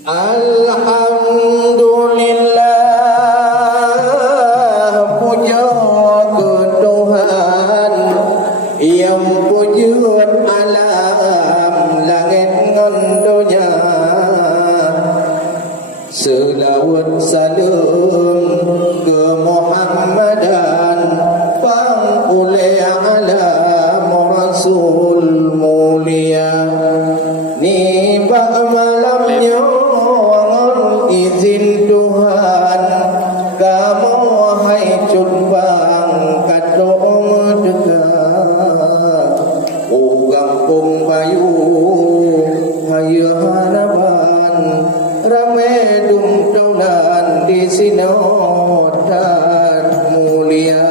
Alhamdulillah, puja ke Tuhan yang wujud alam langit ngan dunia. Selawat salam ke Muhammadan pangulai alam Rasul mulia. Ni bak malamnya izin Tuhan kamu hai cumbang kadong dekat kampung bayu hayu harapan ramai dung taulan di sinodan mulia.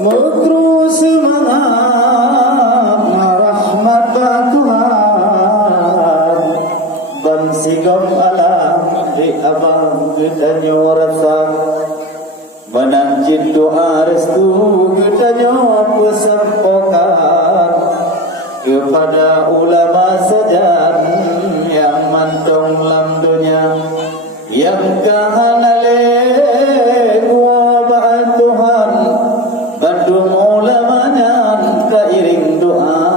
Mekru semangat rahmat Tuhan ban sigam alam di abang gedanyo rasa menanjid doa restu gedanyo pesampokan kepada ulama sajan yang mantong lam dunia yang kahanale gua ba'al Tuhan bandung ulamanya kairing doa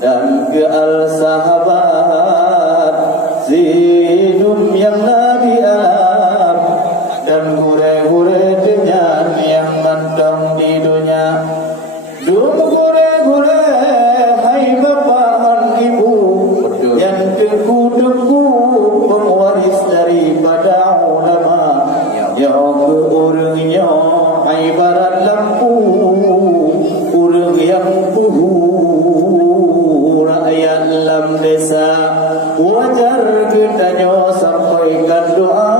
dan ke al sahabat zidum yang nabi alam dan gure-gure dengan yang mantong di dunia. Dum gure-gure hai bapa dan ibu yang teguh-teguh pewaris daripada ulama yang keurangnya ibarat lampu urang yang puhu rakyat lam desa wajar kitanya sampaikan doa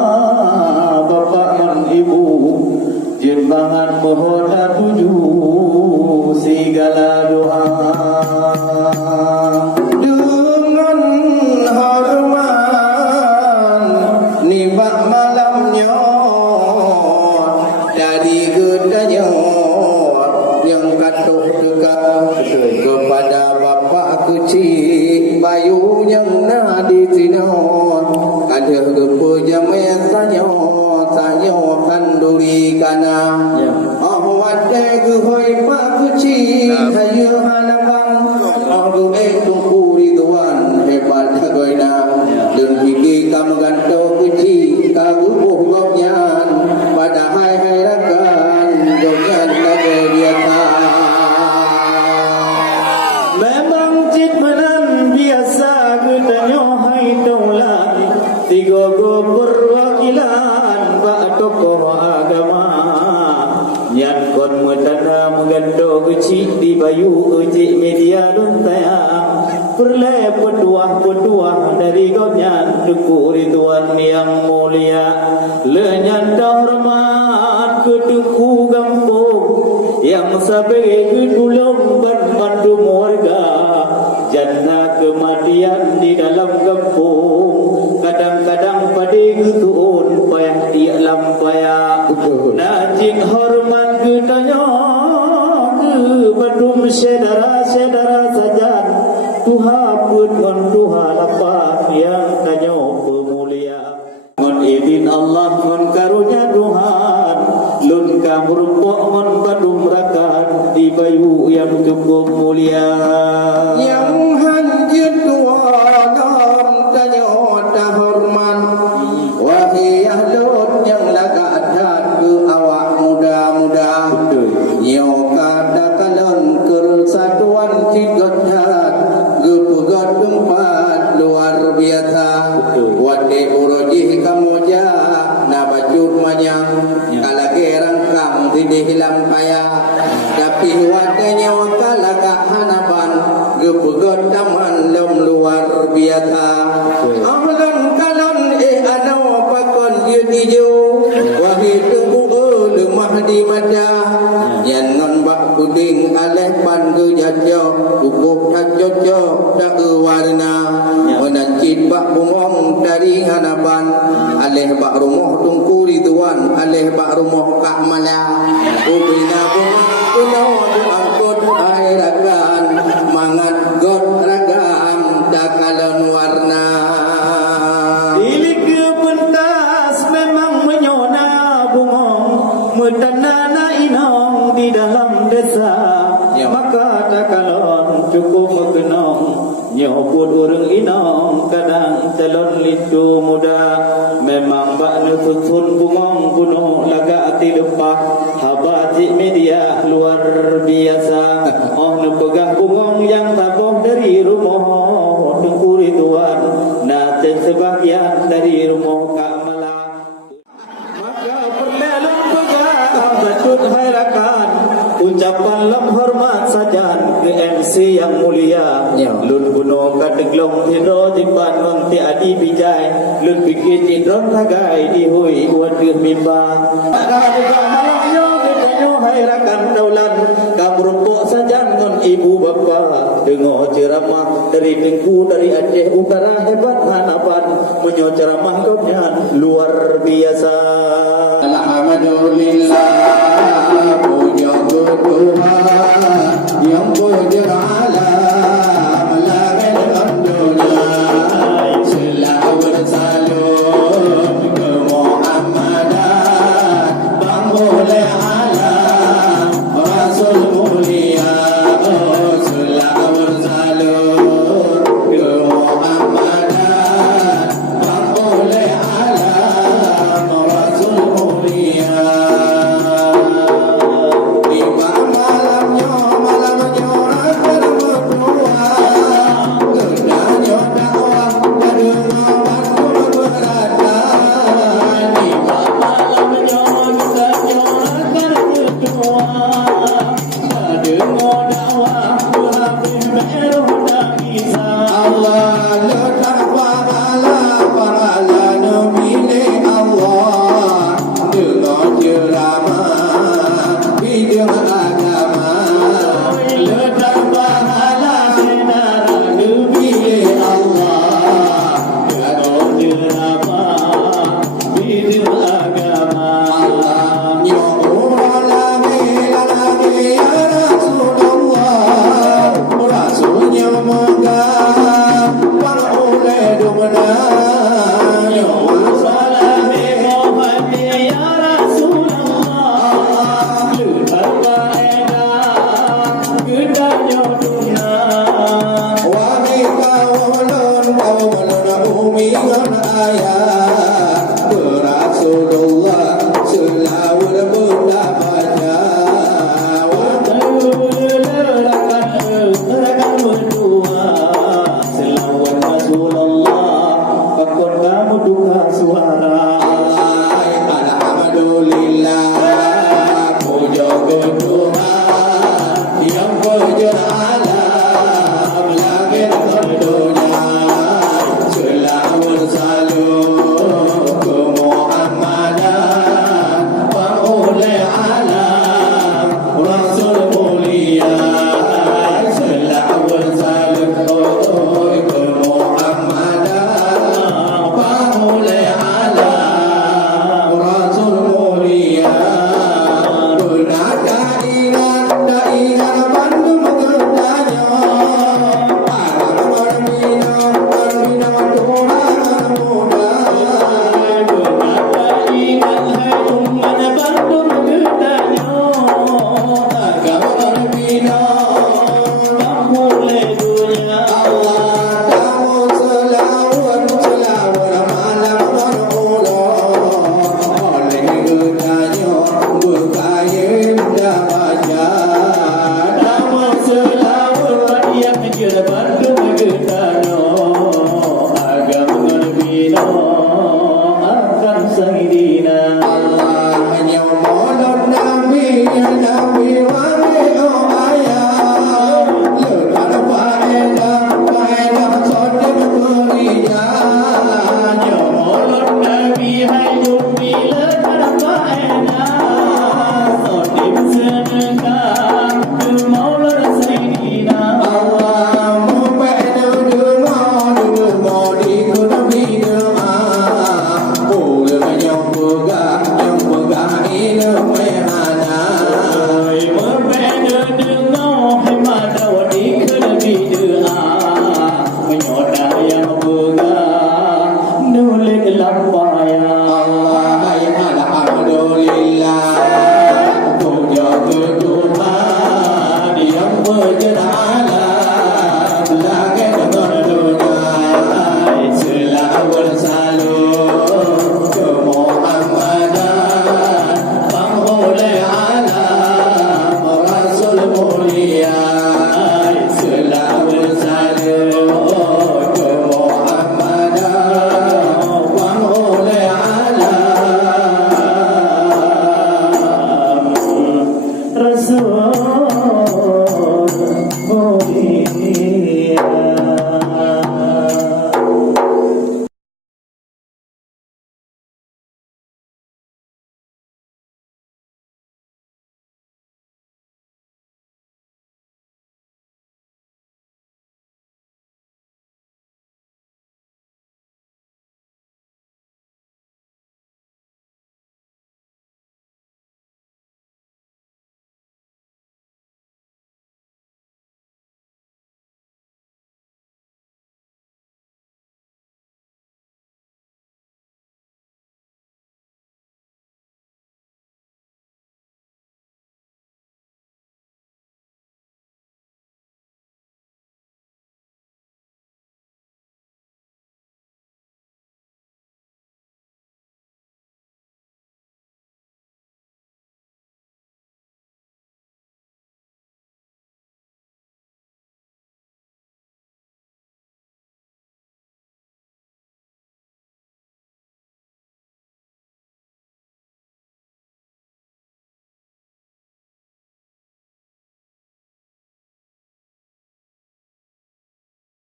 bapa dan ibu jembangan pohoda tuju segala doa dengan hormat nibak malamnya dari gedanya yang katuh dekat kepada bapa kecil bayu yang nak di sini ada kepejamnya tanya kanduri kana awade gehoi pak kecil hayu halaman aku tunggu ridwan hebat goina dan gigi kamu ganto kecil kagu buhgoknya pada hai rakan goknya lagi biasa memang cik menan biasa gedanyo hai taulan tiga go perwakilan pak tokoh agama yang kon mutana mengando kecil di bayu uji media dan tayang perle petuah-petuah dari gopnya duku rituan yang mulia lenyan hormat ke duku kampung yang sampai ke dulung bantu warga jannah kematian di dalam kampung kadang-kadang pada ketuun payah di alam payah najik hormat kitanya ke badum sedara-sedara saja Tuhan pun kon Tuhan lapat yang tanyo pemulia mon izin Allah mon karunia Tuhan lun kamrumpok mon badum rakan di bayu yang cukup mulia yang hanjit Tuhan tanyo hormat wahai ahlut yang lagadat ke awak muda-muda nyoka dakalon kesatuan cigodat gepegat tempat luar biasa wade urojih kamoja na bajut manyang kalage rangkang tidak hilang kaya tapi wade nyoka laga hanapan gepegat taman lom luar biasa amlan kalon ano pakon yutijo wahid tunggu lemah di madah yan non bak kuding aleh pan ke jajo kukup tajojo dak warna menancit bak bumong dari hanapan aleh bak rumah tungku ridwan aleh bak rumah kak mala ubina bumong kuno angkut air akan mangat god ragam dakal Metanana inong di dalam desa, maka tak kalon cukup mengenong. Nyoput urang inong kadang calon litu muda. Memang bakna tutun bungong bunuh laga ati lepah. Habaji media luar biasa. Oh nepegah bungong yang taboh dari rumah tungkuri tuan. Nacen sebagian dari rumah Kak Mala. Maka perlelum pegah bacut hairakan. Ucapan lam hormat sajan ke MC yang mulia. Lun bunuh kadeglong tiro jipan wanti adi bijai. Lun pikir tidron tagai dihui waduh mimba. Kaduga malamnya betanyo hairakan daulan. Kamerupuk sajan ngon ibu bapa. Dengar ceramah dari Tengku dari Aceh Utara hebat hanapan. Menyo ceramah kopnya luar biasa. Alhamdulillah.